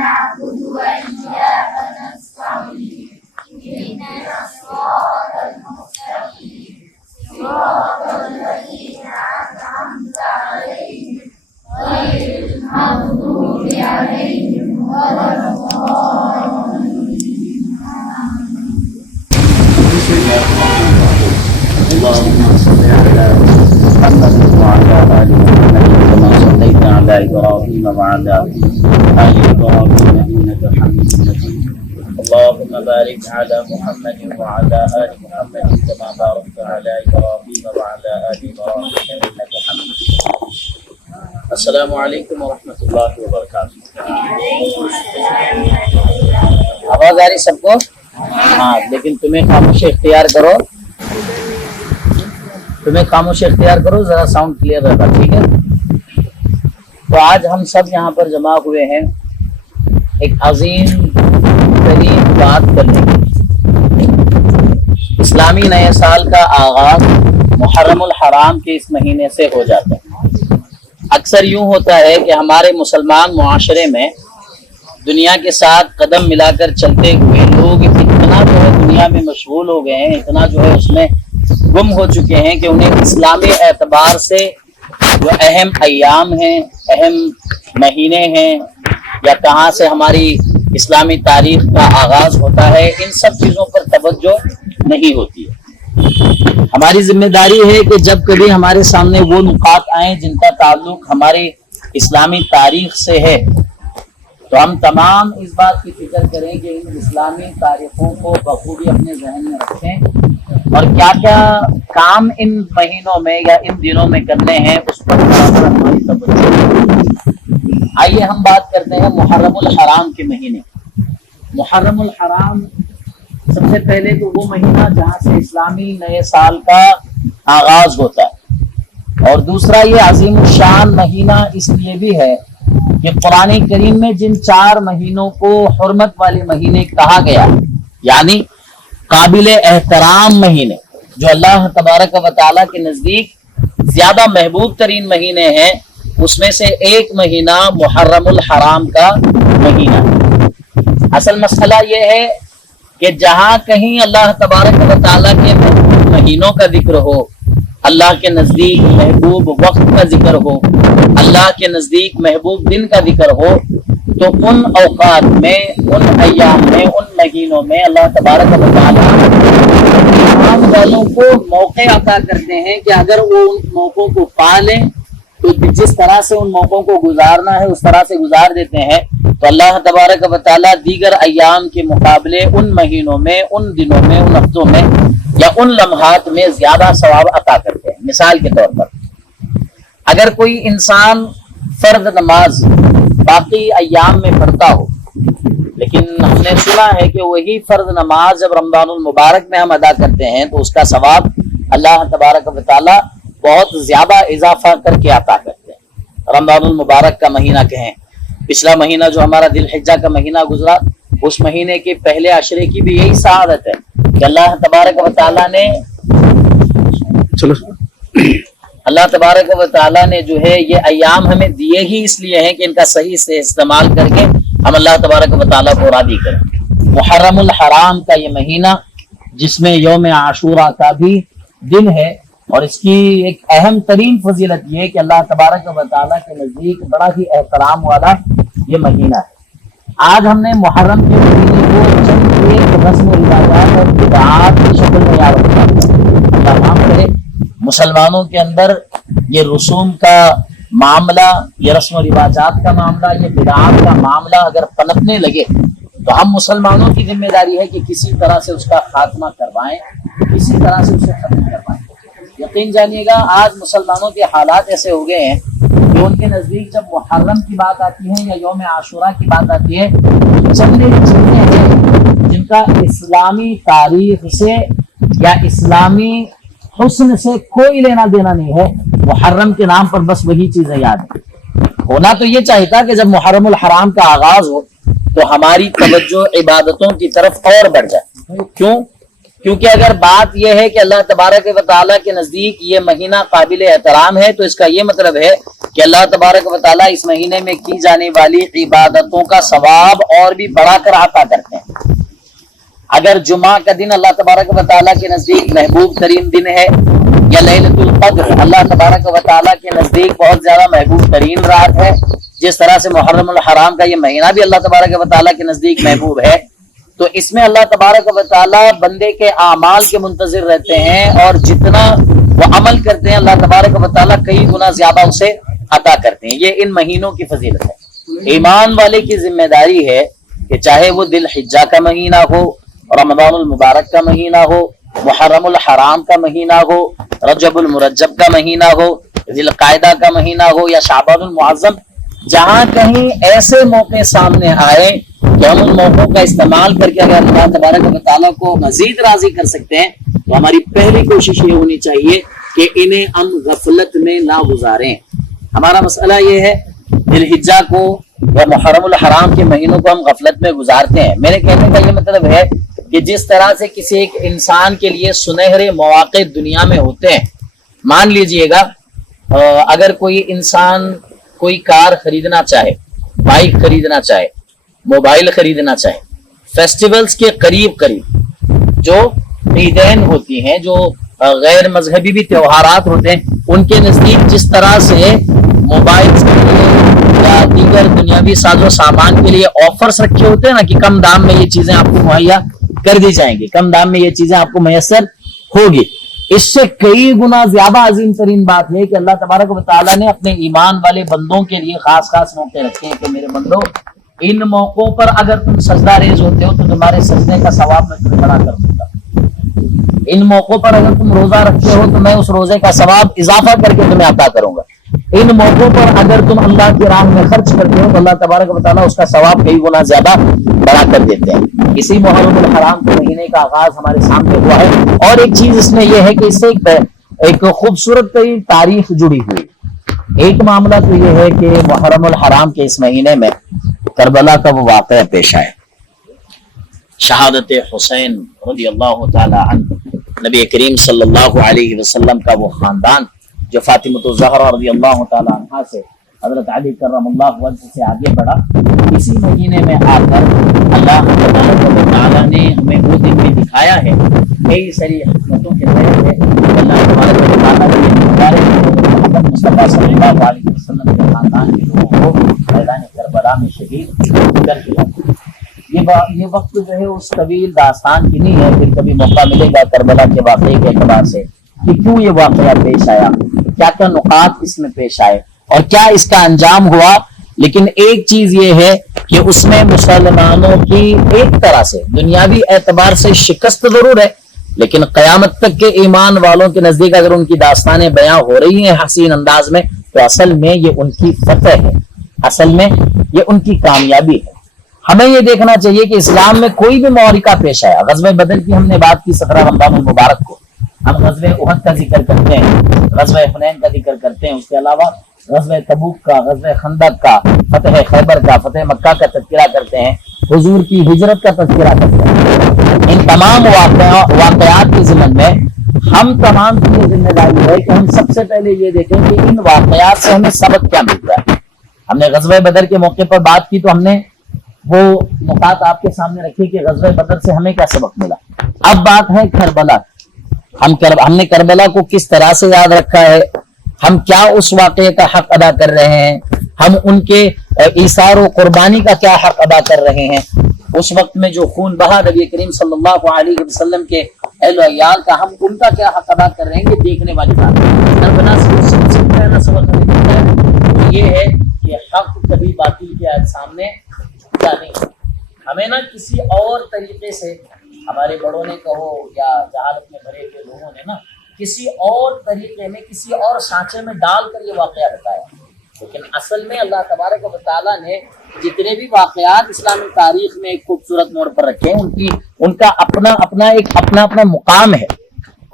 نعبد وإياك نستعين اهدنا الصراط المستقيم صراط الذين أنعمت عليهم غير المغضوب عليهم ولا الضالين. اللهم صل على محمد وعلى آل محمد كما صليت على إبراهيم وعلى آل إبراهيم إنك حميد مجيد. اللهم بارك على محمد وعلى آل محمد كما باركت على إبراهيم وعلى آل إبراهيم إنك حميد مجيد. السلام علیکم ورحمۃ اللہ وبرکاتہ. آواز آ رہی سب کو؟ ہاں، لیکن تمہیں خاموشی اختیار کرو، ذرا ساؤنڈ کلیئر رہتا، ٹھیک ہے؟ تو آج ہم سب یہاں پر جمع ہوئے ہیں ایک عظیم ترین بات کرنے کے لیے. اسلامی نئے سال کا آغاز محرم الحرام کے اس مہینے سے ہو جاتا ہے. اکثر یوں ہوتا ہے کہ ہمارے مسلمان معاشرے میں دنیا کے ساتھ قدم ملا کر چلتے ہوئے لوگ اتنا جو ہے دنیا میں مشغول ہو گئے ہیں، اتنا جو ہے اس میں گم ہو چکے ہیں کہ انہیں اسلامی اعتبار سے جو اہم ایام ہیں، اہم مہینے ہیں، یا کہاں سے ہماری اسلامی تاریخ کا آغاز ہوتا ہے، ان سب چیزوں پر توجہ نہیں ہوتی ہے. ہماری ذمہ داری ہے کہ جب کبھی ہمارے سامنے وہ نکات آئیں جن کا تعلق ہماری اسلامی تاریخ سے ہے، تو ہم تمام اس بات کی فکر کریں کہ ان اسلامی تاریخوں کو بخوبی اپنے ذہن میں رکھیں اور کیا کیا کام ان مہینوں میں یا ان دنوں میں کرنے ہیں اس پر ہماری توجہ. آئیے ہم بات کرتے ہیں محرم الحرام کے مہینے. محرم الحرام سب سے پہلے تو وہ مہینہ جہاں سے اسلامی نئے سال کا آغاز ہوتا ہے، اور دوسرا یہ عظیم الشان مہینہ اس لیے بھی ہے کہ قرآن کریم میں جن 4 مہینوں کو حرمت والے مہینے کہا گیا، یعنی قابل احترام مہینے جو اللہ تبارک و تعالیٰ کے نزدیک زیادہ محبوب ترین مہینے ہیں، اس میں سے ایک مہینہ محرم الحرام کا مہینہ. اصل مسئلہ یہ ہے کہ جہاں کہیں اللہ تبارک و تعالیٰ کے محبوب مہینوں کا ذکر ہو، اللہ کے نزدیک محبوب وقت کا ذکر ہو، اللہ کے نزدیک محبوب دن کا ذکر ہو، تو ان اوقات میں، ان ایام میں، ان مہینوں میں اللہ تبارک و تعالیٰ ایمان والوں کو موقع عطا کرتے ہیں کہ اگر وہ ان موقعوں کو پا لیں تو جس طرح سے ان موقعوں کو گزارنا ہے اس طرح سے گزار دیتے ہیں. تو اللہ تبارک و تعالیٰ دیگر ایام کے مقابلے ان مہینوں میں، ان دنوں میں، ان ہفتوں میں یا ان لمحات میں زیادہ ثواب عطا کرتے ہیں. مثال کے طور پر اگر کوئی انسان فرض نماز باقی ایام میں پڑھتا ہو، لیکن ہم نے سنا ہے کہ وہی فرض نماز جب رمضان المبارک میں ہم ادا کرتے ہیں تو اس کا ثواب اللہ تبارک و تعالیٰ بہت زیادہ اضافہ کر کے عطا کرتے ہیں. رمضان المبارک کا مہینہ کہیں، پچھلا مہینہ جو ہمارا ذی الحجہ کا مہینہ گزرا، اس مہینے کے پہلے عشرے کی بھی یہی سعادت ہے کہ اللہ تبارک و تعالیٰ نے جو ہے یہ ایام ہمیں دیے ہی اس لیے ہیں کہ ان کا صحیح سے استعمال کر کے ہم اللہ تبارک و تعالیٰ کو راضی کریں. محرم الحرام کا یہ مہینہ جس میں یوم عاشوراء کا بھی دن ہے، اور اس کی ایک اہم ترین فضیلت یہ ہے کہ اللہ تبارک و تعالیٰ کے نزدیک بڑا ہی احترام والا یہ مہینہ ہے. آج ہم نے محرم کے مہینے کو چند ایک رسم و رواجات اور بدعات کی شکل میں یاد رکھا. اللہ معاف کرے، مسلمانوں کے اندر یہ رسوم کا معاملہ، یہ رسم و رواجات کا معاملہ، یہ بدعات کا معاملہ اگر پنپنے لگے تو ہم مسلمانوں کی ذمہ داری ہے کہ کسی طرح سے اس کا خاتمہ کروائیں، کسی طرح سے اسے ختم کروائیں. یقین جانیے گا آج مسلمانوں کے حالات ایسے ہو گئے ہیں کہ ان کے نزدیک جب محرم کی بات آتی ہے یا یوم عاشوراء کی بات آتی ہے، چند چیزیں ہیں جن کا اسلامی تاریخ سے یا اسلامی حسن سے کوئی لینا دینا نہیں ہے، محرم کے نام پر بس وہی چیزیں یاد ہیں. ہونا تو یہ چاہیے تھا کہ جب محرم الحرام کا آغاز ہو تو ہماری توجہ عبادتوں کی طرف اور بڑھ جائے. کیوں؟ کیونکہ اگر بات یہ ہے کہ اللہ تبارک و تعالیٰ کے نزدیک یہ مہینہ قابل احترام ہے تو اس کا یہ مطلب ہے کہ اللہ تبارک و تعالیٰ اس مہینے میں کی جانے والی عبادتوں کا ثواب اور بھی بڑھا کر عطا کرتے ہیں۔ اگر جمعہ کا دن اللہ تبارک و تعالیٰ کے نزدیک محبوب ترین دن ہے، یا لیلۃ القدر اللہ تبارک و تعالیٰ کے نزدیک بہت زیادہ محبوب ترین رات ہے، جس طرح سے محرم الحرام کا یہ مہینہ بھی اللہ تبارک و تعالیٰ کے نزدیک محبوب ہے، تو اس میں اللہ تبارک و تعالیٰ بندے کے اعمال کے منتظر رہتے ہیں، اور جتنا وہ عمل کرتے ہیں اللہ تبارک و تعالیٰ کئی گنا زیادہ اسے عطا کرتے ہیں۔ یہ ان مہینوں کی فضیلت ہے۔ ایمان والے کی ذمہ داری ہے کہ چاہے وہ ذی الحجہ کا مہینہ ہو، رمضان المبارک کا مہینہ ہو، محرم الحرام کا مہینہ ہو، رجب المرجب کا مہینہ ہو، ذی القعدہ کا مہینہ ہو، یا شعبان المعظم، جہاں کہیں ایسے موقع سامنے آئے کہ ہم ان موقعوں کا استعمال کر کے اگر اللہ تبارک و تعالیٰ کو مزید راضی کر سکتے ہیں تو ہماری پہلی کوشش یہ ہونی چاہیے کہ انہیں ہم غفلت میں نہ گزاریں۔ ہمارا مسئلہ یہ ہے ذی الحجہ کو یا محرم الحرام کے مہینوں کو ہم غفلت میں گزارتے ہیں۔ میرے کہنے کا یہ مطلب ہے کہ جس طرح سے کسی ایک انسان کے لیے سنہرے مواقع دنیا میں ہوتے ہیں، مان لیجئے گا اگر کوئی انسان کوئی کار خریدنا چاہے، بائک خریدنا چاہے، موبائل خریدنا چاہے، فیسٹیولز کے قریب جو عیدین ہوتی ہیں، جو غیر مذہبی بھی تہوارات ہوتے ہیں، ان کے نزدیک جس طرح سے موبائل کے لیے یا دیگر دنیاوی ساز و سامان کے لیے آفرز رکھے ہوتے ہیں نا کہ کم دام میں یہ چیزیں آپ کو مہیا کر دی جائیں گی، کم دام میں یہ چیزیں آپ کو میسر ہوگی، اس سے کئی گنا زیادہ عظیم ترین بات ہے کہ اللہ تبارک و تعالیٰ نے اپنے ایمان والے بندوں کے لیے خاص موقع رکھے ہیں کہ میرے بندو ان موقعوں پر اگر تم سجدہ ریز ہوتے ہو تو تمہارے سجدے کا ثواب میں تمہیں بڑا کر دوں گا، ان موقعوں پر اگر تم روزہ رکھتے ہو تو میں اس روزے کا ثواب اضافہ کر کے تمہیں عطا کروں گا، ان موقعوں پر اگر تم اللہ کی راہ میں خرچ کرتے ہو تو اللہ تبارک و تعالیٰ اس کا ثواب کئی گنا زیادہ بڑا کر دیتے ہیں۔ اسی محرم الحرام کے مہینے کا آغاز ہمارے سامنے ہوا ہے، اور ایک چیز اس میں یہ ہے کہ اس سے ایک خوبصورت تاریخ جڑی ہوئی۔ ایک معاملہ تو یہ ہے کہ محرم الحرام کے اس مہینے میں کربلا کا وہ واقعہ پیش آئے، شہادت حسین رضی اللہ تعالی عنہ، نبی کریم صلی اللہ علیہ وسلم کا وہ خاندان جو فاطمۃ الزہرا رضی اللہ تعالی عنہا سے حضرت علی کرم اللہ وجہ سے آگے بڑھا، اسی مہینے میں آ کر اللہ تعالیٰ نے ہمیں وہ دن بھی دکھایا ہے، کئی ساری حکمتوں کے تحت ہے کہ اللہ تعالیٰ نے محمد مصطفیٰ صلی اللہ علیہ وسلم کے خاندان کے لوگوں کو میدان کربلا میں شہید کر دیا۔ یہ وقت جو ہے اس طویل داستان کی نہیں ہے، پھر کبھی موقع ملے گا کربلا کے واقعے کے اعتبار سے کہ کیوں یہ واقعہ پیش آیا، کیا کیا نقاط اس میں پیش آئے اور کیا اس کا انجام ہوا، لیکن ایک چیز یہ ہے کہ اس میں مسلمانوں کی ایک طرح سے دنیاوی اعتبار سے شکست ضرور ہے، لیکن قیامت تک کے ایمان والوں کے نزدیک اگر ان کی داستانیں بیاں ہو رہی ہیں حسین انداز میں تو اصل میں یہ ان کی فتح ہے، اصل میں یہ ان کی کامیابی ہے۔ ہمیں یہ دیکھنا چاہیے کہ اسلام میں کوئی بھی معرکہ پیش آیا، غزوہ بدر کی ہم نے بات کی 17 رمضان المبارک کو، ہم غزوہ احد کا ذکر کرتے ہیں، غزوہ حنین کا ذکر کرتے ہیں، اس کے علاوہ غزوہ تبوک کا، غزوہ خندق کا، فتح خیبر کا، فتح مکہ کا تذکرہ کرتے ہیں، حضور کی ہجرت کا تذکرہ کرتے ہیں۔ ان تمام واقعات کے ضمن میں ہم تمام کی ذمہ داری ہے کہ ہم سب سے پہلے یہ دیکھیں کہ ان واقعات سے ہمیں سبق کیا ملتا ہے۔ ہم نے غزوہ بدر کے موقع پر بات کی تو ہم نے وہ نکات آپ کے سامنے رکھی کہ غزوہ بدر سے ہمیں کیا سبق ملا۔ اب بات ہے کربلا، ہم نے کربلا کو کس طرح سے یاد رکھا ہے، ہم کیا اس واقعے کا حق ادا کر رہے ہیں، ہم ان کے ایثار و قربانی کا کیا حق ادا کر رہے ہیں، اس وقت میں جو خون بہا نبی کریم صلی اللہ علیہ وسلم کے اہل و عیال کا، ہم ان کا کیا حق ادا کر رہے ہیں، یہ دیکھنے والی بات ہے۔ کربلا سے سب سے پہلا سبق ہمیں ملتا ہے وہ یہ ہے کہ حق کبھی باطل کے سامنے جھکتا نہیں۔ ہمیں نہ کسی اور طریقے سے، ہمارے بڑوں نے کہو یا جہالت میں بھرے ہوئے لوگوں نے نا کسی اور طریقے میں، کسی اور سانچے میں ڈال کر یہ واقعہ بتایا، لیکن اصل میں اللہ تبارک و تعالیٰ نے جتنے بھی واقعات اسلامی تاریخ میں ایک خوبصورت موڑ پر رکھے ہیں ان کا اپنا مقام ہے،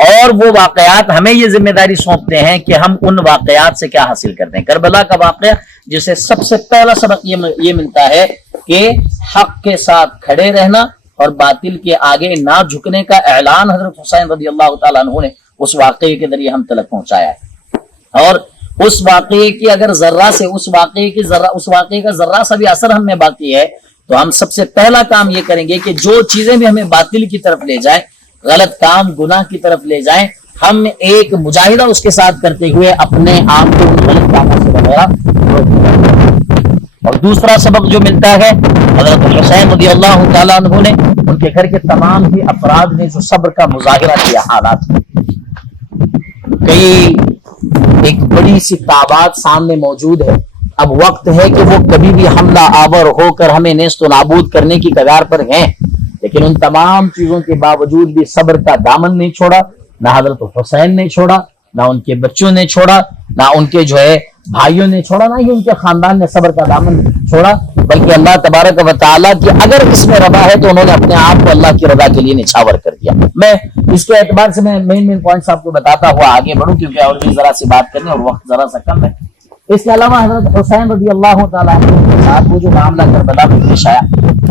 اور وہ واقعات ہمیں یہ ذمہ داری سونپتے ہیں کہ ہم ان واقعات سے کیا حاصل کرتے ہیں۔ کربلا کا واقعہ جسے سب سے پہلا سبق یہ ملتا ہے کہ حق کے ساتھ کھڑے رہنا اور باطل کے آگے نہ جھکنے کا اعلان حضرت حسین رضی اللہ تعالیٰ عنہ نے اس واقعے کے ذریعے ہم تلک پہنچایا ہے۔ اور اس واقعے کی اگر ذرہ سے اس واقعے کا ذرہ سا بھی اثر ہم میں باقی ہے تو ہم سب سے پہلا کام یہ کریں گے کہ جو چیزیں بھی ہمیں باطل کی طرف لے جائیں، غلط کام گناہ کی طرف لے جائیں، ہم ایک مجاہدہ اس کے ساتھ کرتے ہوئے اپنے آپ کو ان غلط کاموں سے وغیرہ روکیں۔ اور دوسرا سبق جو ملتا ہے حضرت حسین رضی اللہ تعالیٰ عنہ نے، ان کے گھر کے تمام ہی افراد نے جو صبر کا مظاہرہ کیا حالات میں، کئی ایک بڑی سی تعداد سامنے موجود ہے، اب وقت ہے کہ وہ کبھی بھی حملہ آور ہو کر ہمیں نیست و نابود کرنے کی کگار پر ہیں، لیکن ان تمام چیزوں کے باوجود بھی صبر کا دامن نہیں چھوڑا، نہ حضرت حسین نے چھوڑا، نہ ان کے بچوں نے چھوڑا، نہ ان کے جو ہے بھائیوں نے چھوڑا، نہ ہی ان کے خاندان نے صبر کا دامن چھوڑا، بلکہ اللہ تبارک و تعالیٰ کی اگر اس میں رضا ہے تو انہوں نے اپنے آپ کو اللہ کی رضا کے لیے نچھاور کر دیا۔ میں اس کے اعتبار سے میں مین پوائنٹس آپ کو بتاتا ہوا آگے بڑھوں، کیونکہ اور بھی ذرا سی بات کرنے اور وقت ذرا سا کم ہے۔ اس کے علاوہ حضرت حسین رضی اللہ تعالیٰ عنہ کے ساتھ وہ جو معاملہ کربلا میں پیش آیا،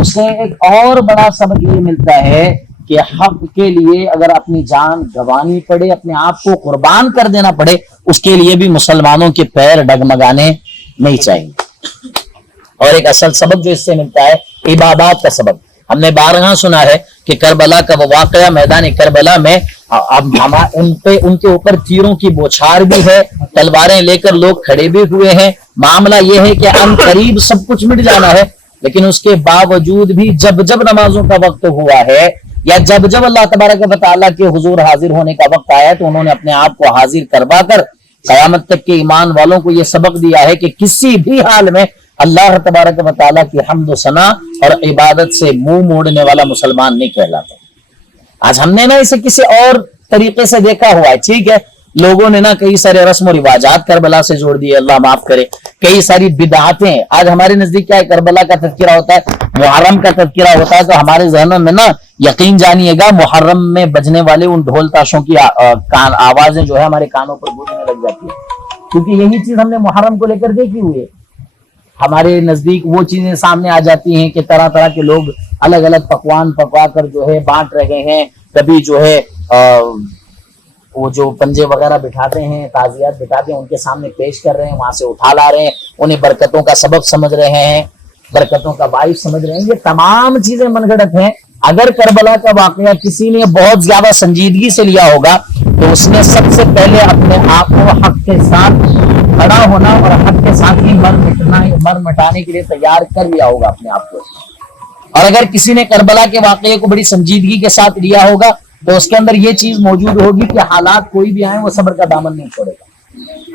اس سے ایک اور بڑا سبق یہ ملتا ہے کہ حق کے لیے اگر اپنی جان گنوانی پڑے، اپنے آپ کو قربان کر دینا پڑے، اس کے لیے بھی مسلمانوں کے پیر ڈگمگانے نہیں چاہیے۔ اور ایک اصل سبق جو اس سے ملتا ہے عبادات کا سبق۔ ہم نے بارہا سنا ہے کہ کربلا کا وہ واقعہ، میدان کربلا میں ان کے اوپر تیروں کی بوچھار بھی ہے، تلواریں لے کر لوگ کھڑے بھی ہوئے ہیں، معاملہ یہ ہے کہ ان قریب سب کچھ مٹ جانا ہے، لیکن اس کے باوجود بھی جب نمازوں کا وقت ہوا ہے یا جب اللہ تبارک و تعالیٰ کے حضور حاضر ہونے کا وقت آیا تو انہوں نے اپنے آپ کو حاضر کروا کر قیامت تک کے ایمان والوں کو یہ سبق دیا ہے کہ کسی بھی حال میں اللہ تبارک و تعالیٰ کی حمد و ثنا اور عبادت سے منہ موڑنے والا مسلمان نہیں کہلاتا۔ آج ہم نے نا اسے کسی اور طریقے سے دیکھا ہوا ہے، ٹھیک ہے، لوگوں نے نا کئی سارے رسم و رواجات کربلا سے جوڑ دیے، اللہ معاف کرے، کئی ساری بدعاتیں۔ آج ہمارے نزدیک کیا ہے، کربلا کا تذکرہ ہوتا ہے، محرم کا تذکرہ ہوتا ہے، تو ہمارے ذہنوں میں نا یقین جانیے گا محرم میں بجنے والے ان ڈھول تاشوں کی آوازیں جو ہے ہمارے کانوں پر گونجنے لگ جاتی ہے، کیونکہ یہی چیز ہم نے محرم کو لے کر دیکھی ہوئی ہے۔ ہمارے نزدیک وہ چیزیں سامنے آ جاتی ہیں کہ طرح طرح کے لوگ الگ الگ پکوان پکوا کر جو ہے بانٹ رہے ہیں، کبھی جو ہے وہ جو پنجے وغیرہ بٹھاتے ہیں، تعزیات بٹھاتے ہیں، ان کے سامنے پیش کر رہے ہیں، وہاں سے اٹھا لا رہے ہیں، انہیں برکتوں کا سبب سمجھ رہے ہیں، برکتوں کا باعث سمجھ رہے ہیں۔ یہ تمام چیزیں من گھڑت ہیں۔ اگر کربلا کا واقعہ کسی نے بہت زیادہ سنجیدگی سے لیا ہوگا تو اس نے سب سے پہلے اپنے آپ کو حق کے ساتھ کھڑا ہونا اور حق کے ساتھ ہی مر مٹانے کے لیے تیار کر لیا ہوگا اپنے آپ کو۔ اور اگر کسی نے کربلا کے واقعے کو بڑی سنجیدگی کے ساتھ لیا ہوگا تو اس کے اندر یہ چیز موجود ہوگی کہ حالات کوئی بھی آئیں وہ صبر کا دامن نہیں چھوڑے گا۔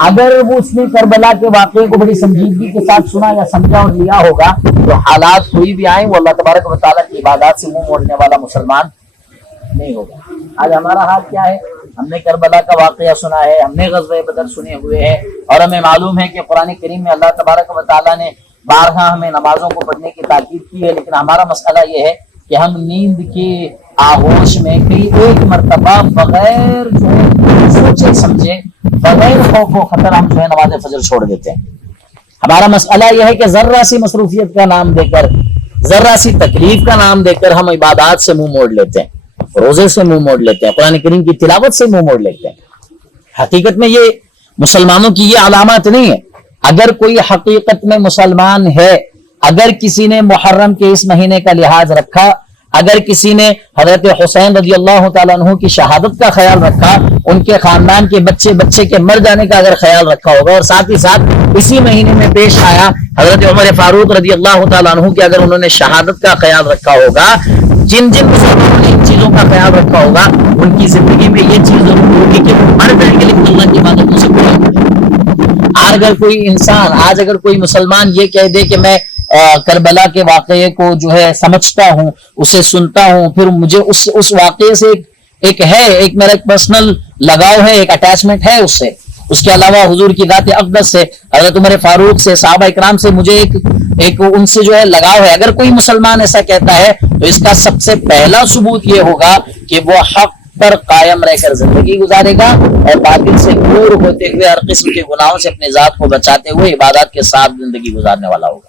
اگر وہ اس نے کربلا کے واقعے کو بڑی سنجیدگی کے ساتھ سنا یا سمجھا اور لیا ہوگا تو حالات کوئی بھی آئیں وہ اللہ تبارک و تعالیٰ کی عبادات سے منہ موڑنے والا مسلمان نہیں ہوگا۔ آج ہمارا حال کیا ہے، ہم نے کربلا کا واقعہ سنا ہے، ہم نے غزوہ بدر سنے ہوئے ہیں، اور ہمیں معلوم ہے کہ قرآن کریم میں اللہ تبارک و تعالیٰ نے بارہا ہمیں نمازوں کو پڑھنے کی تاکید کی ہے، لیکن ہمارا مسئلہ یہ ہے کہ ہم نیند کے آغوش میں کئی ایک مرتبہ بغیر جو ہے سوچے سمجھے، بغیر خوف و خطر ہم جو ہے نماز فجر چھوڑ دیتے ہیں۔ ہمارا مسئلہ یہ ہے کہ ذرہ سی مصروفیت کا نام دے کر، ذرہ سی تکلیف کا نام دے کر ہم عبادات سے منہ موڑ لیتے ہیں، روزے سے منہ موڑ لیتے ہیں، قرآن کریم کی تلاوت سے منہ موڑ لیتے ہیں۔ حقیقت میں یہ مسلمانوں کی یہ علامات نہیں ہے۔ اگر کوئی حقیقت میں مسلمان ہے، اگر کسی نے محرم کے اس مہینے کا لحاظ رکھا، اگر کسی نے حضرت حسین رضی اللہ تعالیٰ عنہ کی شہادت کا خیال رکھا، ان کے خاندان کے بچے کے مر جانے کا اگر خیال رکھا ہوگا، اور ساتھ ہی ساتھ اسی مہینے میں پیش آیا حضرت عمر فاروق رضی اللہ تعالیٰ عنہ کی اگر انہوں نے شہادت کا خیال رکھا ہوگا، جن مسلمانوں نے ان چیزوں کا خیال رکھا ہوگا ان کی زندگی میں یہ چیز ضرور ہوگی کہ وہ مر جائیں گے لیکن اللہ کی عبادتوں سے پورا ہوگا۔ اگر کوئی انسان آج اگر کوئی مسلمان یہ کہہ دے کہ میں کربلا کے واقعے کو جو ہے سمجھتا ہوں، اسے سنتا ہوں، پھر مجھے اس واقعے سے ایک میرا ایک پرسنل لگاؤ ہے، ایک اٹیچمنٹ ہے اس سے، اس کے علاوہ حضور کی ذات اقدس سے، حضرت عمر فاروق سے، صحابہ اکرام سے مجھے ایک ان سے جو ہے لگاؤ ہے، اگر کوئی مسلمان ایسا کہتا ہے تو اس کا سب سے پہلا ثبوت یہ ہوگا کہ وہ حق پر قائم رہ کر زندگی گزارے گا اور باطل سے دور ہوتے ہوئے ہر قسم کے گناہوں سے اپنے ذات کو بچاتے ہوئے عبادات کے ساتھ زندگی گزارنے والا ہوگا۔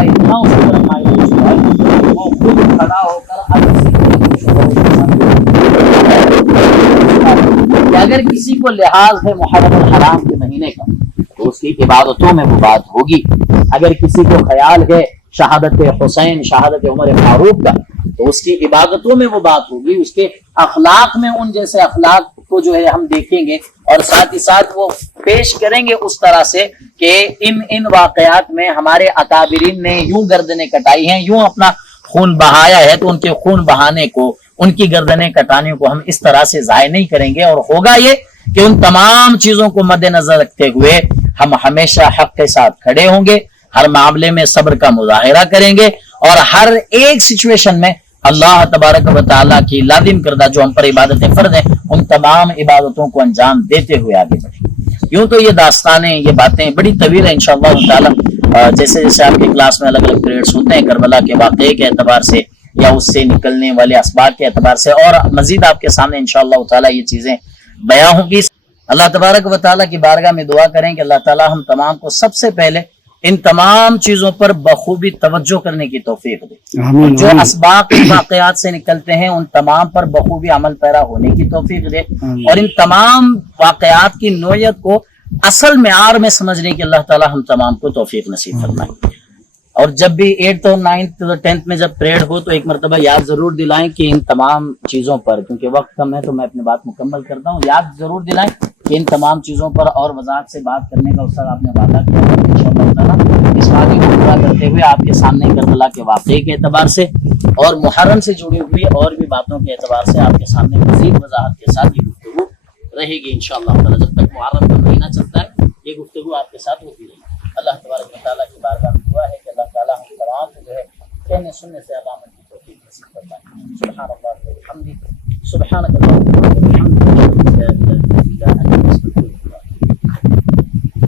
اتنا اس کی طرف مایوس ہوا ہے وہ خود کھڑا ہو کر کہ اگر کسی کو لحاظ ہے محرم الحرام کے مہینے کا تو اس کی عبادتوں میں وہ بات ہوگی. اگر کسی کو خیال ہے شہادت حسین شہادت عمر فاروق کا تو اس کی عبادتوں میں وہ بات ہوگی. اس کے اخلاق میں ان جیسے اخلاق کو جو ہے ہم دیکھیں گے اور ساتھ ہی ساتھ وہ پیش کریں گے اس طرح سے کہ ان واقعات میں ہمارے اکابرین نے یوں گردنیں کٹائی ہیں, یوں اپنا خون بہایا ہے, تو ان کے خون بہانے کو, ان کی گردنیں کٹانے کو ہم اس طرح سے ضائع نہیں کریں گے. اور ہوگا یہ کہ ان تمام چیزوں کو مد نظر رکھتے ہوئے ہم ہمیشہ حق کے ساتھ کھڑے ہوں گے, ہر معاملے میں صبر کا مظاہرہ کریں گے اور ہر ایک سچویشن میں اللہ تبارک و تعالیٰ کی لازم کردہ جو ہم پر عبادتیں فرض ہیں ان تمام عبادتوں کو انجام دیتے ہوئے آگے بڑھیں. یوں تو یہ داستانیں, یہ باتیں بڑی طویل ہیں انشاءاللہ تعالیٰ. جیسے جیسے آپ کی کلاس میں الگ الگ پیریڈس ہوتے ہیں کربلا کے واقعے کے اعتبار سے یا اس سے نکلنے والے اسباب کے اعتبار سے, اور مزید آپ کے سامنے انشاءاللہ تعالیٰ یہ چیزیں بیان ہوں گی. اللہ تبارک و تعالیٰ کی بارگاہ میں دعا کریں کہ اللہ تعالیٰ ہم تمام کو سب سے پہلے ان تمام چیزوں پر بخوبی توجہ کرنے کی توفیق دے. جو اسباق واقعات سے نکلتے ہیں ان تمام پر بخوبی عمل پیرا ہونے کی توفیق دے, اور ان تمام واقعات کی نوعیت کو اصل معیار میں سمجھنے کی اللہ تعالیٰ ہم تمام کو توفیق نصیب فرمائے. اور جب بھی 8th اور 9th اور 10th میں جب پریڈ ہو تو ایک مرتبہ یاد ضرور دلائیں کہ ان تمام چیزوں پر, کیونکہ وقت کم ہے تو میں اپنی بات مکمل کرتا ہوں, یاد ضرور دلائیں کہ ان تمام چیزوں پر اور وضاحت سے بات کرنے کا استاد آپ نے وعدہ کیا ہے انشاءاللہ تعالیٰ. اس وعدے کو پورا کرتے ہوئے آپ کے سامنے کربلا کے واقعے کے اعتبار سے اور محرم سے جڑی ہوئی اور بھی باتوں کے اعتبار سے آپ کے سامنے مزید وضاحت کے ساتھ یہ گفتگو رہے گی انشاءاللہ تعالیٰ. جب تک محرم کا مہینہ چلتا ہے یہ گفتگو آپ کے ساتھ ہوتی رہے گی. اللہ تبارک و تعالیٰ کی بارگاہ میں دعا ہے کہ اللہ تعالیٰ ہم تمام کو جو ہے کہنے سننے سے علامت کی توفیق نصیب فرمائے. سبحان اللہ و بحمدہ سبحانک اللہم و بحمدک